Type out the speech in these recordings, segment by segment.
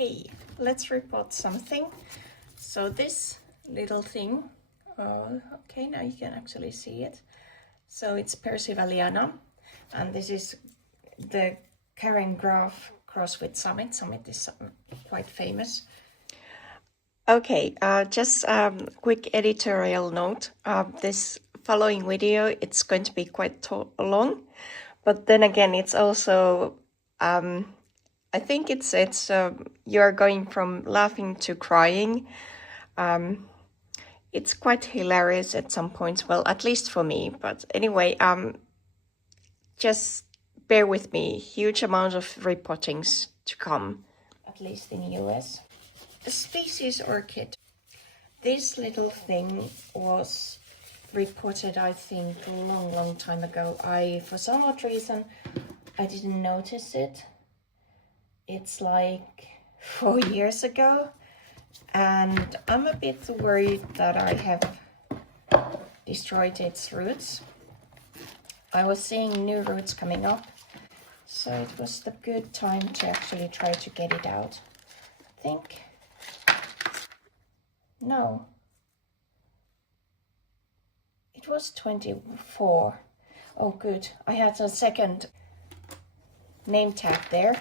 Hey, let's report something. So this little thing, okay, now you can actually see it. So it's Persivaliana, and this is the Karen Graf cross with Summit. Summit is quite famous. Okay, just quick editorial note. This following video, it's going to be quite long, but then again, it's also I think it's you're going from laughing to crying. It's quite hilarious at some points. Well, at least for me. But anyway, just bear with me. Huge amount of repottings to come, at least in US. A species orchid. This little thing was reported, I think, a long time ago. For some odd reason, I didn't notice it. It's like 4 years ago, and I'm a bit worried that I have destroyed its roots. I was seeing new roots coming up, so it was the good time to actually try to get it out. I think. No. It was 24. Oh, good. I had a second name tag there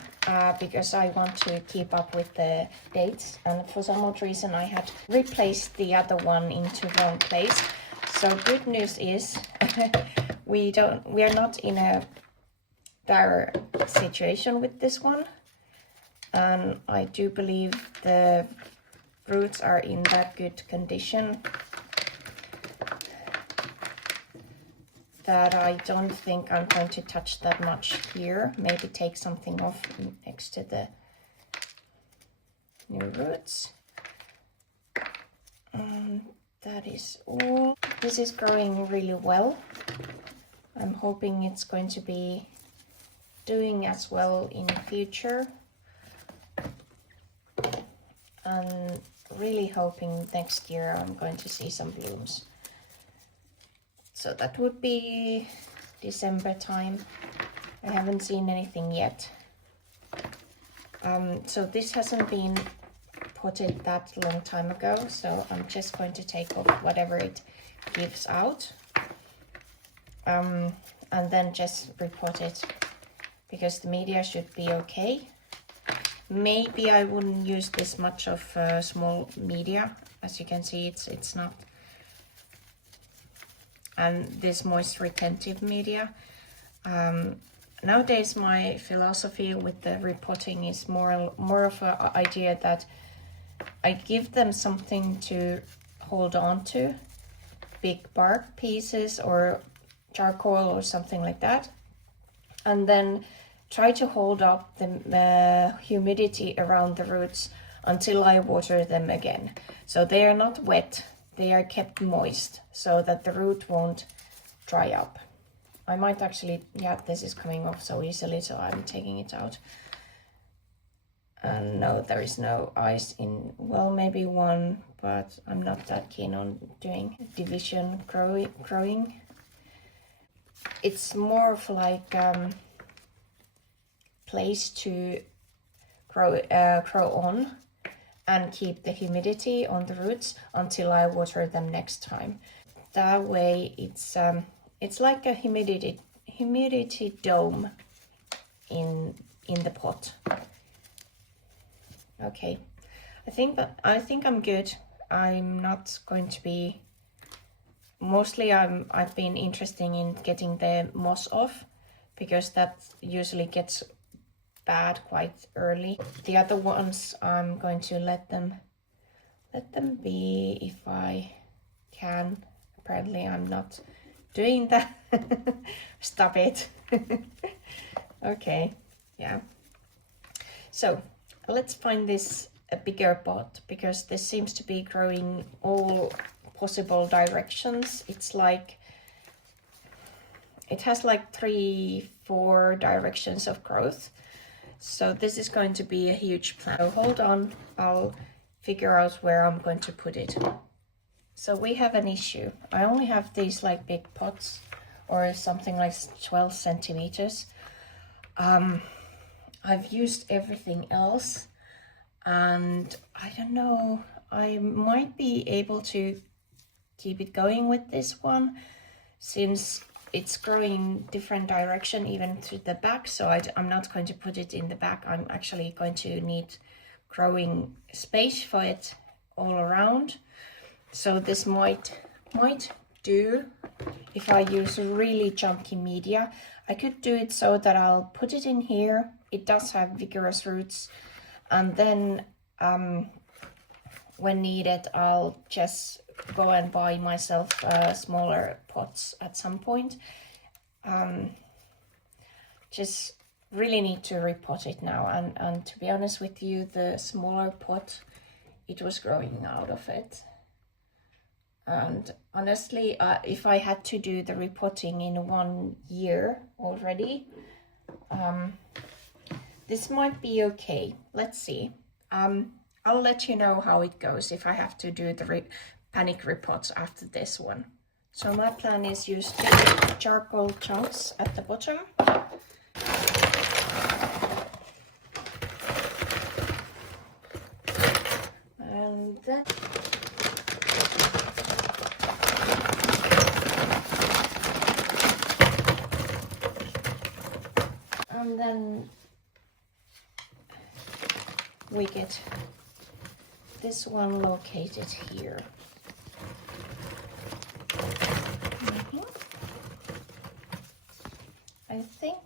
because I want to keep up with the dates, and for some odd reason I had replaced the other one into wrong place. So good news is we are not in a dire situation with this one, and I do believe the roots are in that good condition that I don't think I'm going to touch that much here. Maybe take something off next to the new roots. That is all. This is growing really well. I'm hoping it's going to be doing as well in the future. And really hoping next year I'm going to see some blooms. So that would be December time. I haven't seen anything yet. So this hasn't been potted that long time ago, so I'm just going to take off whatever it gives out. And then just repot it, because the media should be okay. Maybe I wouldn't use this much of small media. As you can see, it's not. And this moist retentive media. Nowadays my philosophy with the repotting is more of an idea that I give them something to hold on to, big bark pieces or charcoal or something like that, and then try to hold up the humidity around the roots until I water them again. So they are not wet. They are kept moist so that the root won't dry up. I might actually, yeah, this is coming off so easily, so I'm taking it out. And no, there is no ice in, well, maybe one, but I'm not that keen on doing division growing. It's more of like place to grow on and keep the humidity on the roots until I water them next time. That way it's like a humidity dome in the pot. Okay, I think I'm good. I'm not going to be, mostly I've been interested in getting the moss off, because that usually gets bad quite early. The other ones I'm going to let them be if I can. Apparently I'm not doing that. Stop it. Okay, yeah. So let's find this a bigger pot, because this seems to be growing all possible directions. It's like it has like 3-4 directions of growth. So this is going to be a huge plant. So hold on, I'll figure out where I'm going to put it. So we have an issue. I only have these like big pots, or something like 12 centimeters. I've used everything else, and I don't know, I might be able to keep it going with this one since it's growing different direction even to the back. So I'm not going to put it in the back. I'm actually going to need growing space for it all around. So this might do if I use really chunky media. I could do it so that I'll put it in here. It does have vigorous roots, and then when needed I'll just go and buy myself smaller pots at some point. Just really need to repot it now, and to be honest with you, the smaller pot, it was growing out of it. And honestly, if I had to do the repotting in 1 year already, this might be okay. Let's see. I'll let you know how it goes if I have to do the panic repots after this one. So my plan is use the charcoal chunks at the bottom. And then we get this one located here. I think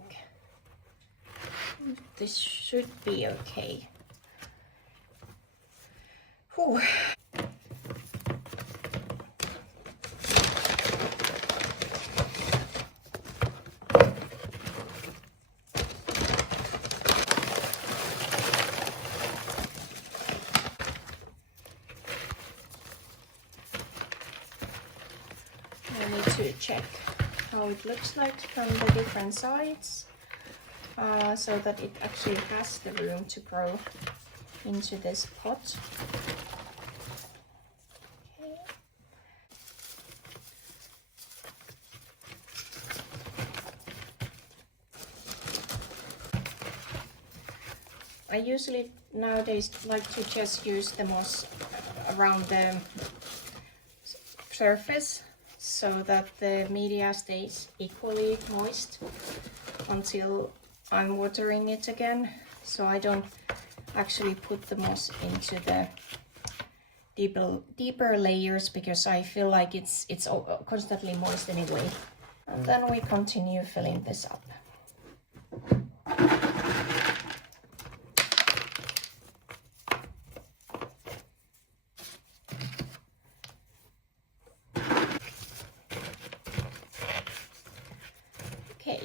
this should be okay. Whew. I need to check how it looks like from the different sides, so that it actually has the room to grow into this pot. Okay. I usually nowadays like to just use the moss around the surface so that the media stays equally moist until I'm watering it again. So I don't actually put the moss into the deeper layers because I feel like it's constantly moist anyway. And then we continue filling this up. Okay.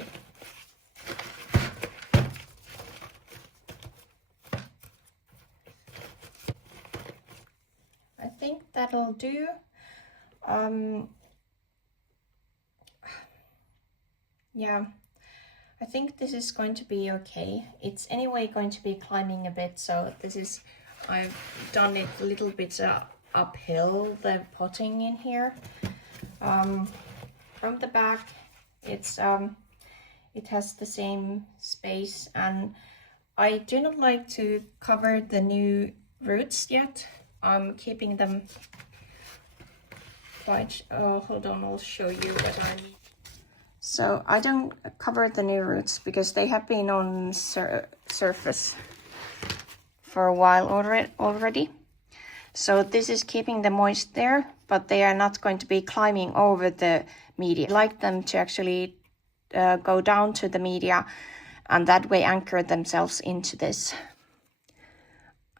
I think that'll do. Yeah, I think this is going to be okay. It's anyway going to be climbing a bit, so this is, I've done it a little bit uphill, the potting in here. From the back, it's it has the same space, and I do not like to cover the new roots yet. I'm keeping them quite, hold on, I'll show you what I mean. So I don't cover the new roots because they have been on surface for a while already. So this is keeping them moist there, but they are not going to be climbing over the media. I like them to actually go down to the media and that way anchor themselves into this.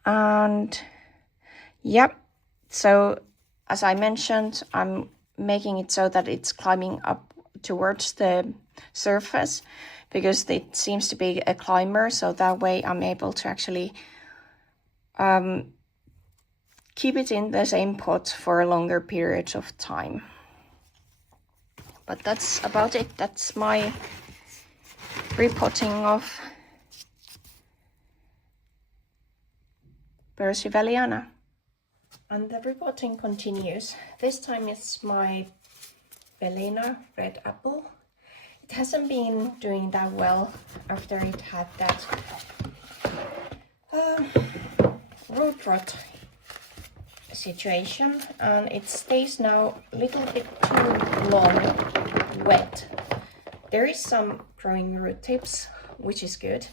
And yep, so as I mentioned, I'm making it so that it's climbing up towards the surface because it seems to be a climber, so that way I'm able to actually keep it in the same pot for a longer period of time. But that's about it. That's my repotting of Percivalliana. And the repotting continues. This time it's my Bellina red apple. It hasn't been doing that well after it had that root rot situation, and it stays now a little bit too long wet. There is some growing root tips, which is good,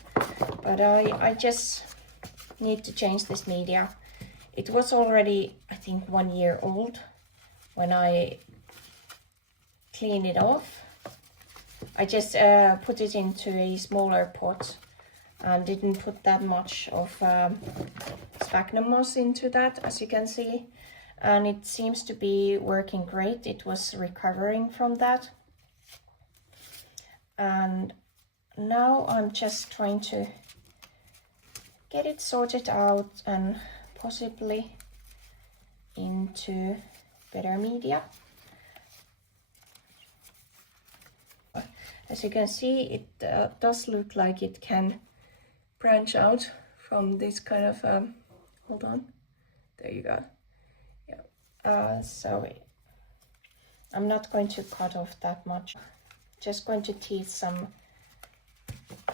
but I just need to change this media. It was already, I think, 1 year old when I cleaned it off. I just put it into a smaller pot and didn't put that much of sphagnum moss into that, as you can see, and it seems to be working great. It was recovering from that, and now I'm just trying to get it sorted out and possibly into better media. As you can see, it does look like it can branch out from this kind of hold on, there you go. Yeah, so I'm not going to cut off that much, just going to tease some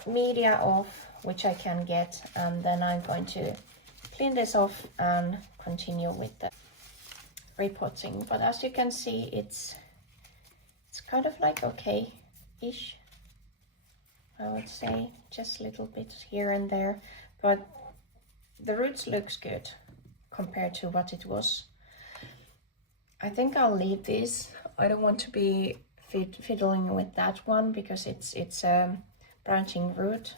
media off which I can get, and then I'm going to clean this off and continue with the repotting. But as you can see, it's kind of like okay-ish, I would say, just a little bit here and there, but the roots looks good compared to what it was. I think I'll leave this. I don't want to be fiddling with that one because it's a branching root.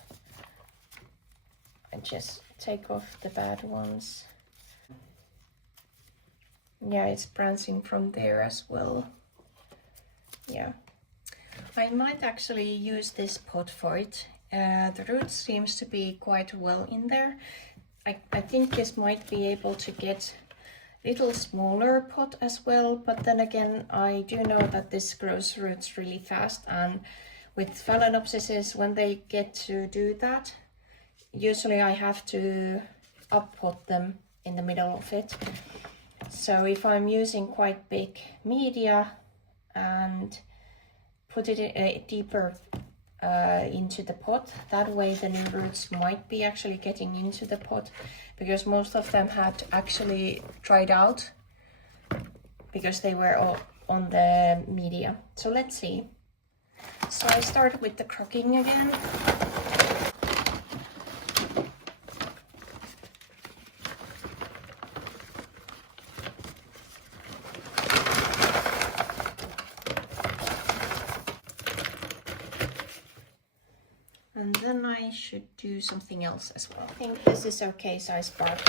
I just take off the bad ones. Yeah, it's branching from there as well. Yeah, I might actually use this pot for it. The root seems to be quite well in there. I think this might be able to get little smaller pot as well, but then again, I do know that this grows roots really fast, and with phalaenopsises, when they get to do that, usually I have to up-pot them in the middle of it. So if I'm using quite big media and put it deeper into the pot, that way the new roots might be actually getting into the pot, because most of them had actually dried out because they were all on the media. So let's see. So I start with the crocking again. And then I should do something else as well. I think this is okay size bark.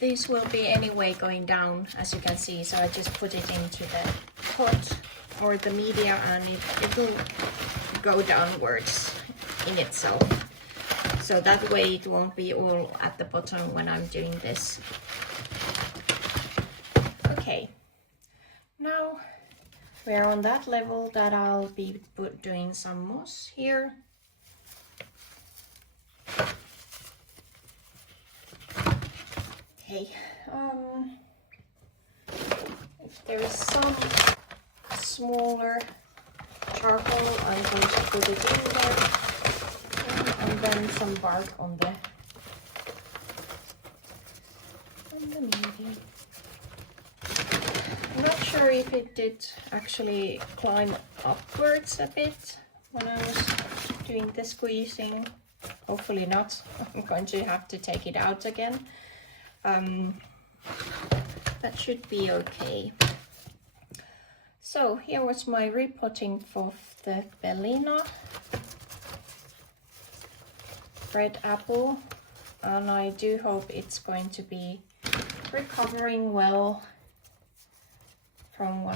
This will be anyway going down, as you can see, so I just put it into the pot or the media, and it will go downwards in itself. So that way it won't be all at the bottom when I'm doing this. Okay, now we're on that level that I'll be doing some moss here. Okay, if there is some smaller charcoal, I'm going to put it in there, and then some bark on the medium. I'm not sure if it did actually climb upwards a bit when I was doing the squeezing. Hopefully not. I'm going to have to take it out again. That should be okay. So here was my repotting for the Bellina red apple, and I do hope it's going to be recovering well from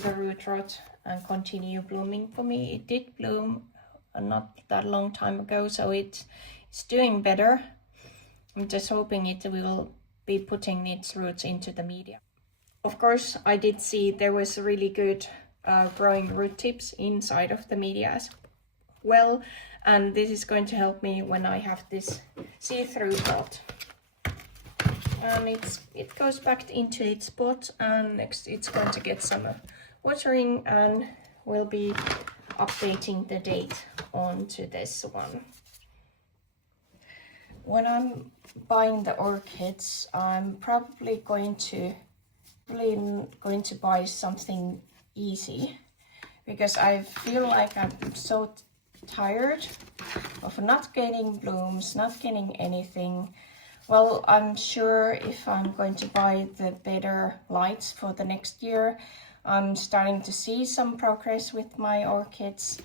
the root rot and continue blooming for me. It did bloom not that long time ago, so it's doing better. I'm just hoping it will be putting its roots into the media. Of course, I did see there was really good growing root tips inside of the media well, and this is going to help me when I have this see-through pot. And it goes back into its pot, and next it's going to get some watering, and we'll be updating the date onto this one. When I'm buying the orchids, I'm probably going to buy something easy, because I feel like I'm so tired of not getting blooms, not getting anything. Well, I'm sure if I'm going to buy the better lights for the next year, I'm starting to see some progress with my orchids.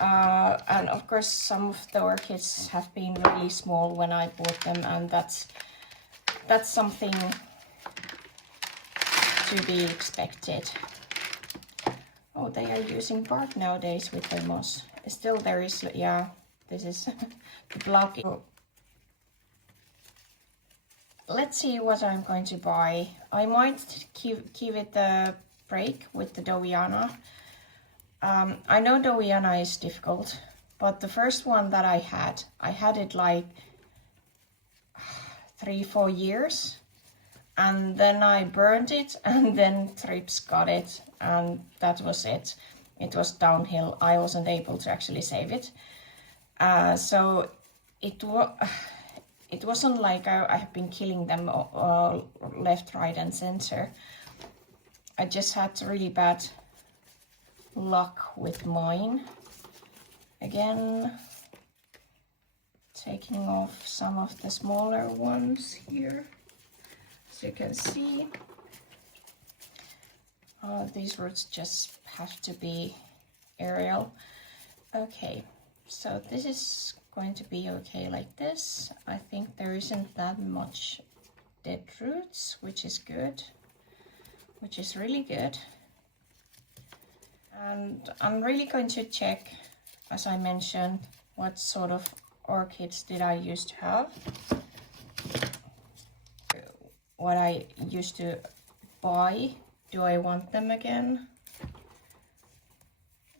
And of course, some of the orchids have been really small when I bought them, and that's something to be expected. Oh, they are using bark nowadays with their moss. Still there is, yeah, this is the blocking. Let's see what I'm going to buy. I might give it a break with the Dowiana. I know Dowiana is difficult, but the first one that I had it like 3-4 years, and then I burned it, and then thrips got it, and that was it. It was downhill. I wasn't able to actually save it. So it wasn't like I have been killing them left, right, and center. I just had really bad luck with mine. Again, taking off some of the smaller ones here, as you can see. These roots just have to be aerial. Okay, so this is going to be okay like this. I think there isn't that much dead roots, which is good, which is really good. And I'm really going to check, as I mentioned, what sort of orchids did I used to have, what I used to buy. Do I want them again?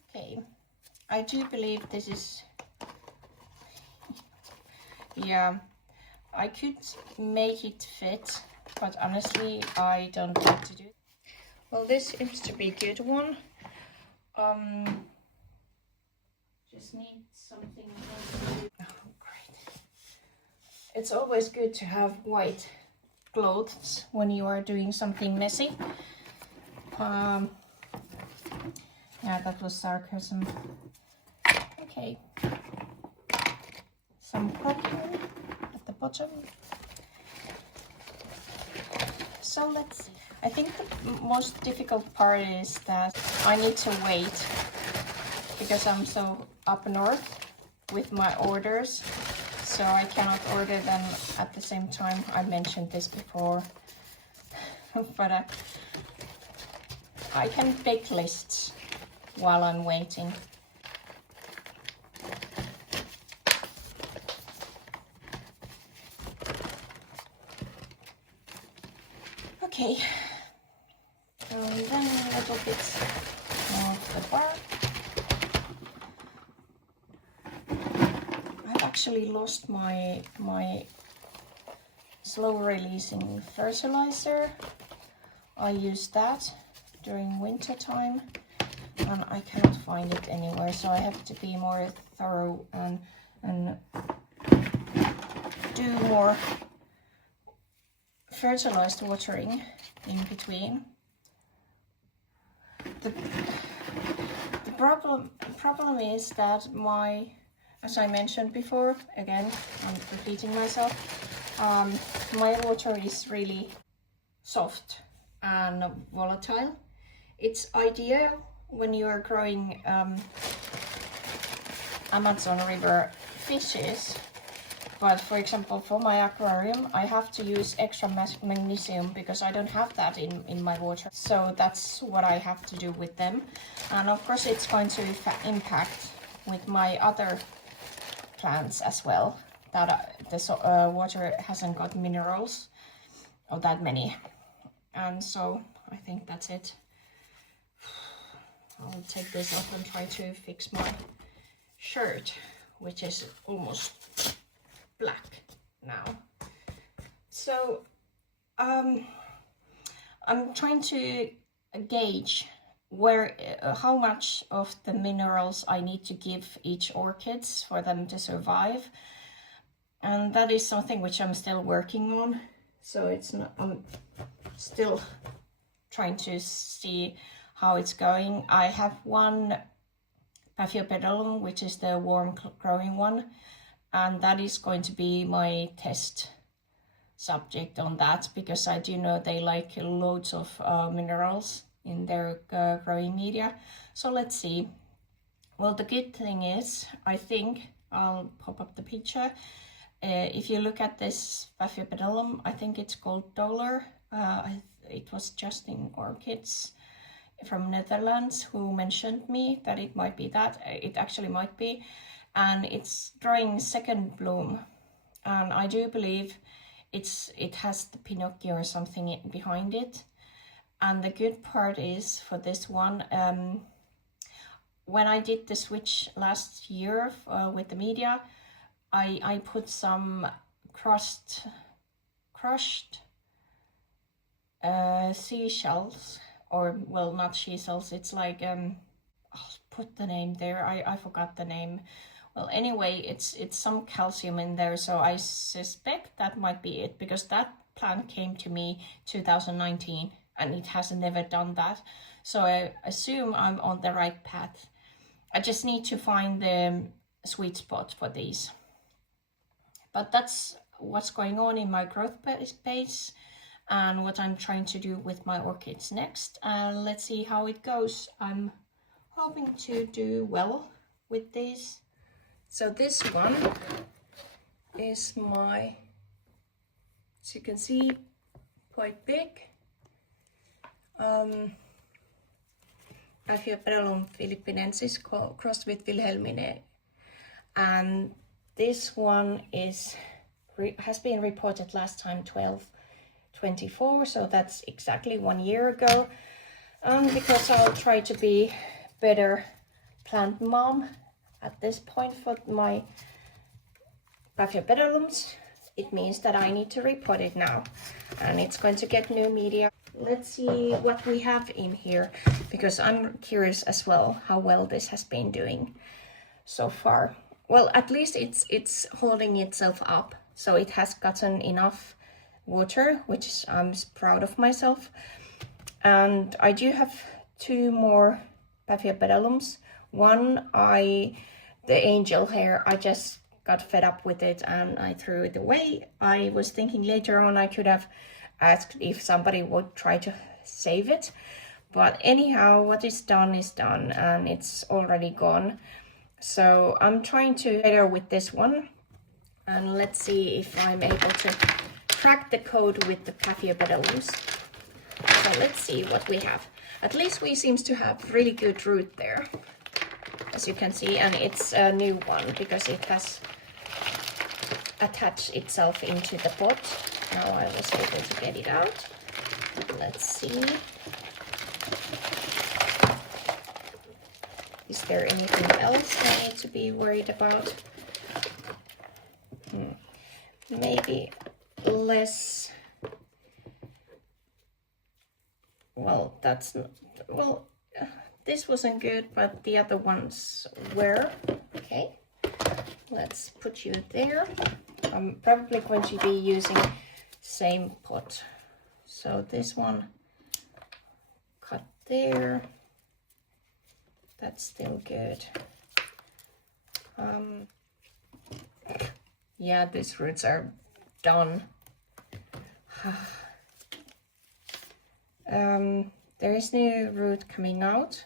Okay, I do believe this is, yeah, I could make it fit, but honestly I don't like to do it. Well, this seems to be a good one. Just need something. Oh, great. It's always good to have white clothes when you are doing something messy. Yeah, that was sarcasm. Okay. Some potting at the bottom. So let's see. I think the most difficult part is that I need to wait, because I'm so up north with my orders, so I cannot order them at the same time. I mentioned this before, but I can make lists while I'm waiting. Okay, and then a little bit of the bark. I've actually lost my slow releasing fertilizer. I use that during winter time, and I cannot find it anywhere, so I have to be more thorough and do more fertilized watering in between. The problem is that as I mentioned before, again, I'm repeating myself, my water is really soft and volatile. It's ideal when you are growing Amazon River fishes, but for example, for my aquarium, I have to use extra magnesium because I don't have that in my water. So that's what I have to do with them. And of course, it's going to impact with my other plants as well, that the water hasn't got minerals, or that many. And so I think that's it. I'll take this off and try to fix my shirt, which is almost black now. So I'm trying to gauge where how much of the minerals I need to give each orchids for them to survive, and that is something which I'm still working on. So it's not, I'm still trying to see how it's going. I have one Paphiopedilum, which is the warm growing one, and that is going to be my test subject on that, because I do know they like loads of minerals in their growing media. So let's see. Well, the good thing is, I think I'll pop up the picture. If you look at this Paphiopedilum, I think it's called Dollar. It was Justin Orchids from Netherlands who mentioned me that it might be that. It actually might be. And it's drawing second bloom. And I do believe it has the Pinocchio or something behind it. And the good part is for this one, when I did the switch last year with the media, I put some crushed seashells, or well, not seashells, it's like I'll put the name there, I forgot the name. Well, anyway, it's some calcium in there, so I suspect that might be it, because that plant came to me 2019 and it has never done that. So I assume I'm on the right path. I just need to find the sweet spot for these. But that's what's going on in my growth space and what I'm trying to do with my orchids next. Let's see how it goes. I'm hoping to do well with these. So this one is my, as you can see, quite big. Paphiopedilum philippinensis crossed with Wilhelmine. And this one has been reported last time 12/24, so that's exactly 1 year ago. Because I'll try to be better plant mom at this point for my Paphiopedilums, it means that I need to repot it now, and it's going to get new media. Let's see what we have in here, because I'm curious as well how well this has been doing so far. Well, at least it's holding itself up, so it has gotten enough water, which I'm proud of myself. And I do have 2 more Paphiopedilums. One, the angel hair, I just got fed up with it and I threw it away. I was thinking later on I could have asked if somebody would try to save it, but anyhow, what is done is done and it's already gone. So I'm trying to better with this one, and let's see if I'm able to crack the code with the Paphiopedilums. So let's see what we have. At least we seems to have really good root there, as you can see, and it's a new one because it has attached itself into the pot. Now I was able to get it out. Let's see. Is there anything else I need to be worried about? Maybe less. Well, that's not, well, this wasn't good, but the other ones were. Okay, let's put you there. I'm probably going to be using same pot. So this one cut there. That's still good. Yeah, these roots are done. There is new root coming out.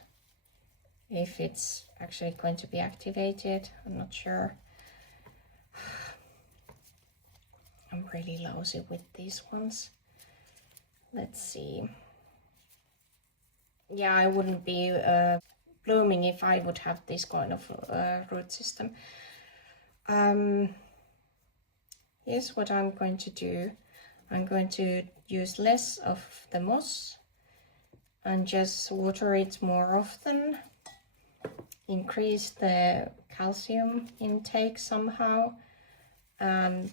If it's actually going to be activated, I'm not sure. I'm really lousy with these ones. Let's see. Yeah, I wouldn't be blooming if I would have this kind of root system. Here's what I'm going to do. I'm going to use less of the moss and just water it more often. increase the calcium intake somehow, and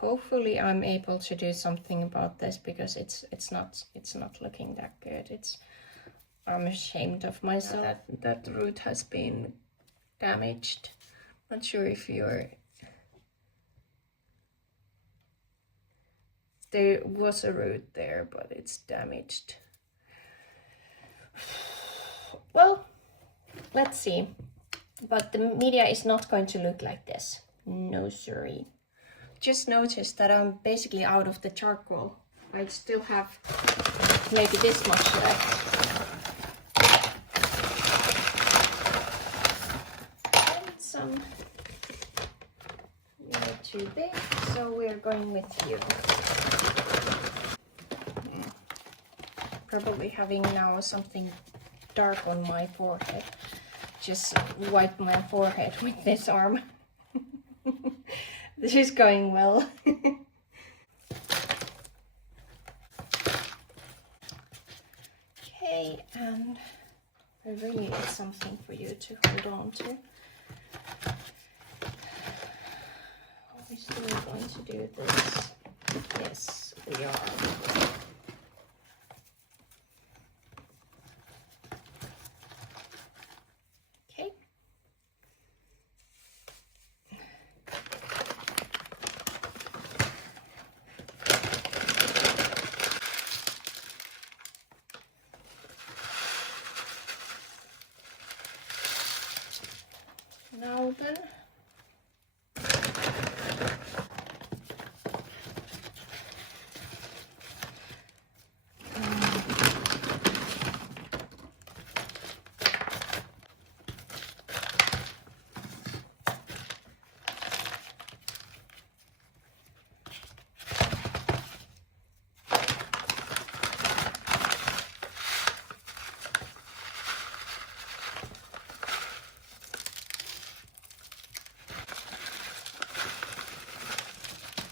hopefully I'm able to do something about this, because it's not looking that good. I'm ashamed of myself. That root has been damaged. Not sure if there was a root there, but it's damaged. Well, let's see. But the media is not going to look like this. No sorry. Just noticed that I'm basically out of the charcoal. I still have maybe this much left. And some too big, so we're going with you. Probably having now something dark on my forehead. Just wipe my forehead with this arm. This is going well. Okay, and I really need something for you to hold on to. Are we still going to do this? Yes, we are. Okay. Now then.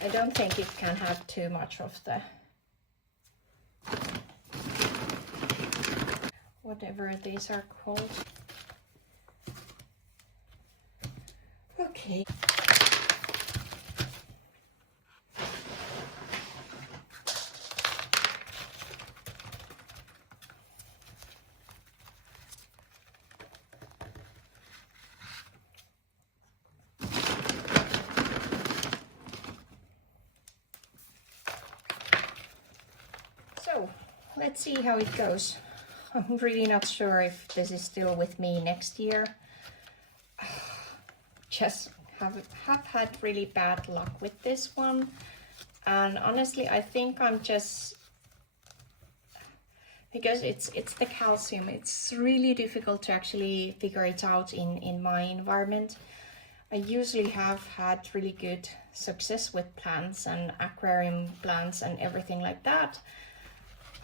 I don't think it can have too much of the whatever these are called. Okay. So, let's see how it goes. I'm really not sure if this is still with me next year. Just have had really bad luck with this one. And honestly, I think I'm just... because it's the calcium, it's really difficult to actually figure it out in my environment. I usually have had really good success with plants and aquarium plants and everything like that.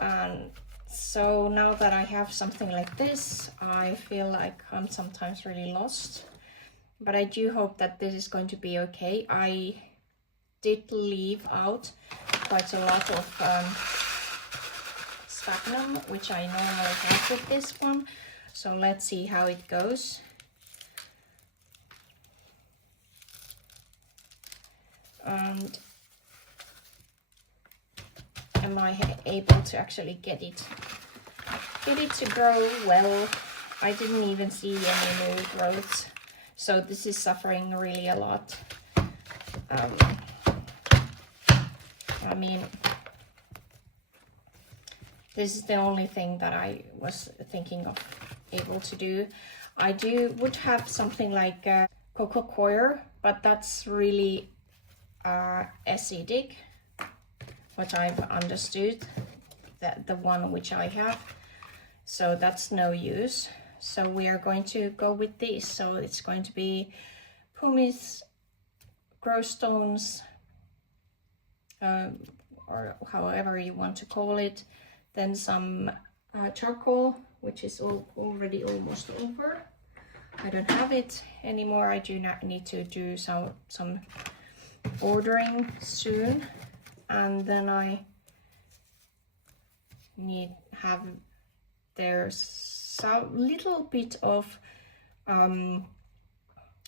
And so now that I have something like this, I feel like I'm sometimes really lost. But I do hope that this is going to be okay. I did leave out quite a lot of sphagnum, which I normally have with this one. So let's see how it goes. And am I able to actually get it to grow well? I didn't even see any new growths, so this is suffering really a lot. I mean, this is the only thing that I was thinking of able to do. I would have something like coco coir, but that's really acidic, what I've understood, that the one which I have, so that's no use. So we are going to go with this. So it's going to be pumice, grow stones, or however you want to call it, then some charcoal, which is already almost over. I don't have it anymore. I do not need to do some ordering soon, and then I have there's So little bit of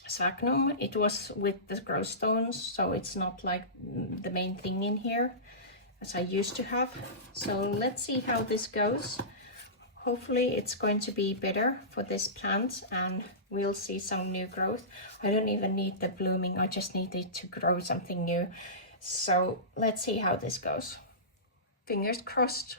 sphagnum. It was with the grow stones, so it's not like the main thing in here as I used to have. So let's see how this goes. Hopefully it's going to be better for this plant and we'll see some new growth. I don't even need the blooming, I just need it to grow something new. So let's see how this goes. Fingers crossed.